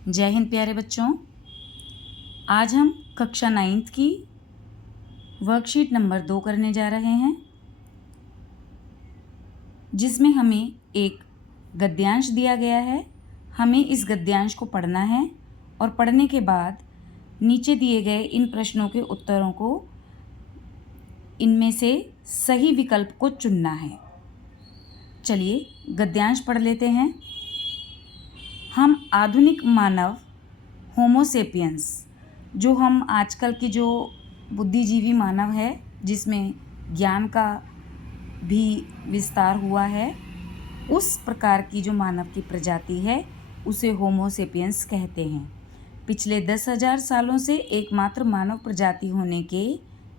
जय हिंद प्यारे बच्चों। आज हम कक्षा 9th की वर्कशीट नंबर 2 करने जा रहे हैं, जिसमें हमें एक गद्यांश दिया गया है। हमें इस गद्यांश को पढ़ना है और पढ़ने के बाद नीचे दिए गए इन प्रश्नों के उत्तरों को इनमें से सही विकल्प को चुनना है। चलिए गद्यांश पढ़ लेते हैं। हम आधुनिक मानव होमोसेपियंस, जो हम आजकल की जो बुद्धिजीवी मानव है, जिसमें ज्ञान का भी विस्तार हुआ है, उस प्रकार की जो मानव की प्रजाति है उसे होमोसेपियंस कहते हैं। पिछले 10,000 सालों से एकमात्र मानव प्रजाति होने के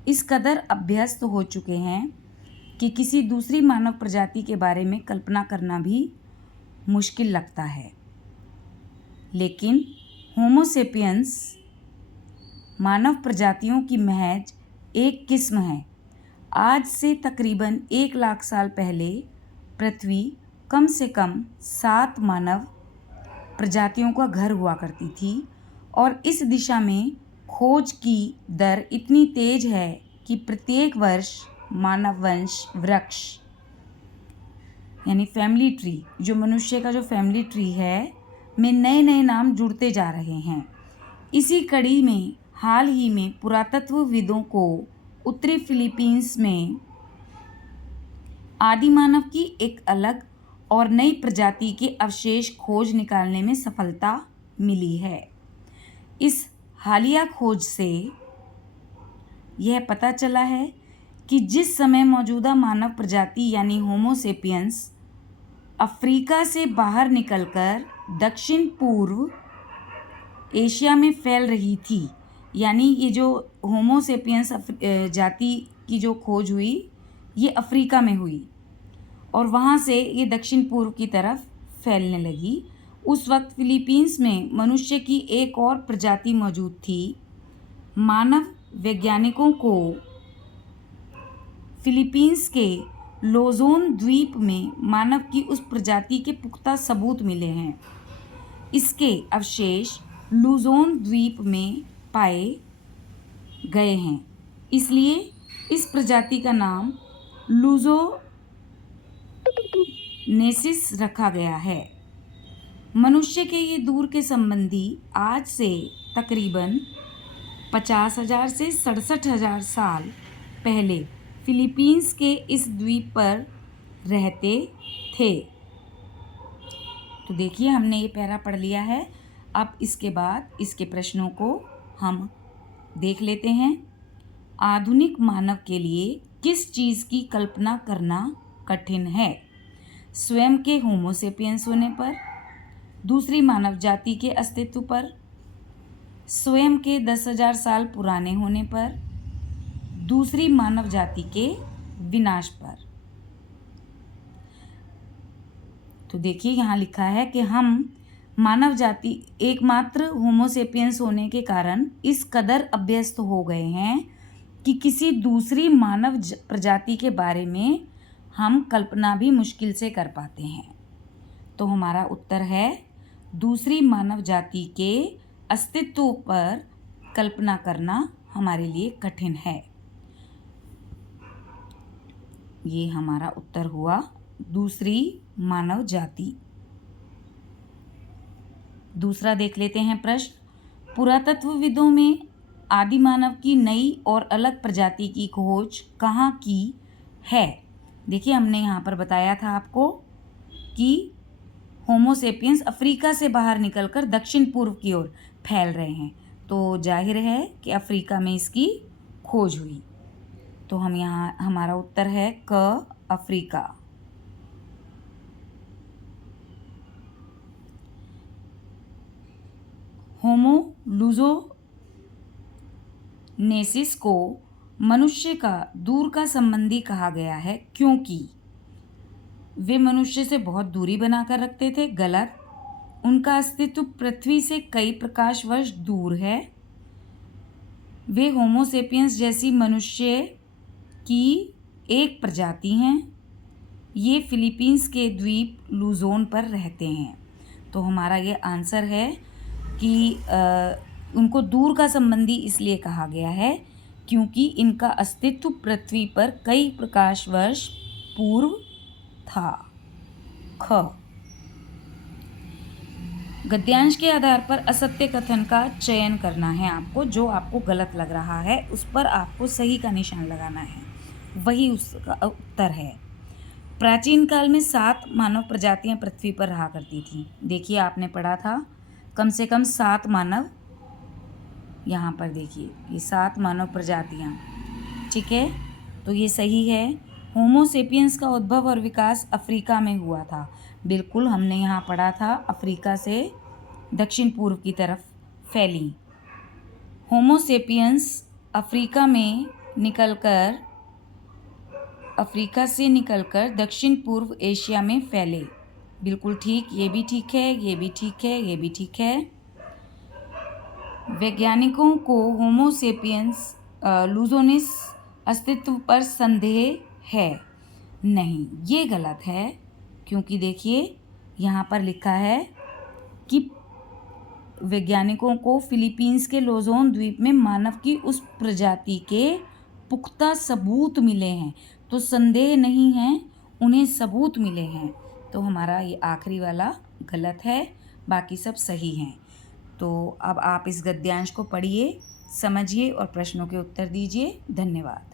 इस कदर अभ्यस्त हो चुके हैं कि किसी दूसरी मानव प्रजाति के बारे में कल्पना करना भी मुश्किल लगता है। लेकिन होमोसेपियंस मानव प्रजातियों की महज एक किस्म है। आज से तकरीबन 1 लाख साल पहले पृथ्वी कम से कम 7 मानव प्रजातियों का घर हुआ करती थी और इस दिशा में खोज की दर इतनी तेज है कि प्रत्येक वर्ष मानव वंश वृक्ष यानी फैमिली ट्री, जो मनुष्य का जो फैमिली ट्री है, में नए नए नाम जुड़ते जा रहे हैं। इसी कड़ी में हाल ही में पुरातत्वविदों को उत्तरी फिलीपींस में आदिमानव की एक अलग और नई प्रजाति के अवशेष खोज निकालने में सफलता मिली है। इस हालिया खोज से यह पता चला है कि जिस समय मौजूदा मानव प्रजाति यानी होमोसेपियंस अफ्रीका से बाहर निकलकर दक्षिण पूर्व एशिया में फैल रही थी, यानी ये जो होमोसेपियंस जाति की जो खोज हुई ये अफ्रीका में हुई और वहाँ से ये दक्षिण पूर्व की तरफ फैलने लगी। उस वक्त फिलीपींस में मनुष्य की एक और प्रजाति मौजूद थी। मानव वैज्ञानिकों को फिलीपींस के लुज़ोन द्वीप में मानव की उस प्रजाति के पुख्ता सबूत मिले हैं। इसके अवशेष लुज़ोन द्वीप में पाए गए हैं, इसलिए इस प्रजाति का नाम लुज़ोनेसिस रखा गया है। मनुष्य के ये दूर के संबंधी आज से तकरीबन 50,000 से 67,000 साल पहले फिलीपींस के इस द्वीप पर रहते थे। तो देखिए हमने ये पैरा पढ़ लिया है। अब इसके बाद इसके प्रश्नों को हम देख लेते हैं। आधुनिक मानव के लिए किस चीज़ की कल्पना करना कठिन है? स्वयं के होमोसेपियंस होने पर, दूसरी मानव जाति के अस्तित्व पर, स्वयं के 10,000 साल पुराने होने पर, दूसरी मानव जाति के विनाश पर। तो देखिए यहाँ लिखा है कि हम मानव जाति एकमात्र होमोसेपियंस होने के कारण इस कदर अभ्यस्त हो गए हैं कि किसी दूसरी मानव प्रजाति के बारे में हम कल्पना भी मुश्किल से कर पाते हैं। तो हमारा उत्तर है दूसरी मानव जाति के अस्तित्व पर कल्पना करना हमारे लिए कठिन है। ये हमारा उत्तर हुआ दूसरी मानव जाति। दूसरा देख लेते हैं प्रश्न। पुरातत्वविदों में आदिमानव की नई और अलग प्रजाति की खोज कहाँ की है? देखिए हमने यहाँ पर बताया था आपको कि होमोसेपियंस अफ्रीका से बाहर निकलकर दक्षिण पूर्व की ओर फैल रहे हैं, तो जाहिर है कि अफ्रीका में इसकी खोज हुई। तो हम यहाँ हमारा उत्तर है क, अफ्रीका। होमो लुज़ोनेसिस को मनुष्य का दूर का संबंधी कहा गया है क्योंकि वे मनुष्य से बहुत दूरी बनाकर रखते थे। गलत। उनका अस्तित्व पृथ्वी से कई प्रकाश वर्ष दूर है। वे होमोसेपियंस जैसी मनुष्य की एक प्रजाति हैं। ये फिलीपींस के द्वीप लुज़ोन पर रहते हैं। तो हमारा ये आंसर है कि उनको दूर का संबंधी इसलिए कहा गया है क्योंकि इनका अस्तित्व पृथ्वी पर कई प्रकाश वर्ष पूर्व था। ख, गद्यांश के आधार पर असत्य कथन का चयन करना है आपको। जो आपको गलत लग रहा है उस पर आपको सही का निशान लगाना है, वही उसका उत्तर है। प्राचीन काल में 7 मानव प्रजातियां पृथ्वी पर रहा करती थीं। देखिए, आपने पढ़ा था कम से कम 7 मानव, यहाँ पर देखिए ये 7 मानव प्रजातियां, ठीक है, तो ये सही है। होमो सेपियंस का उद्भव और विकास अफ्रीका में हुआ था। बिल्कुल, हमने यहाँ पढ़ा था अफ्रीका से दक्षिण पूर्व की तरफ फैली। होमो सेपियंस अफ्रीका से निकलकर दक्षिण पूर्व एशिया में फैले। बिल्कुल ठीक, ये भी ठीक है, ये भी ठीक है, ये भी ठीक है। वैज्ञानिकों को होमो सेपियंस लुजोनिस अस्तित्व पर संदेह है। नहीं, ये गलत है, क्योंकि देखिए यहाँ पर लिखा है कि वैज्ञानिकों को फिलीपींस के लुजोन द्वीप में मानव की उस प्रजाति के पुख्ता सबूत मिले हैं। तो संदेह नहीं है, उन्हें सबूत मिले हैं। तो हमारा ये आखिरी वाला गलत है, बाकी सब सही हैं। तो अब आप इस गद्यांश को पढ़िए, समझिए और प्रश्नों के उत्तर दीजिए। धन्यवाद।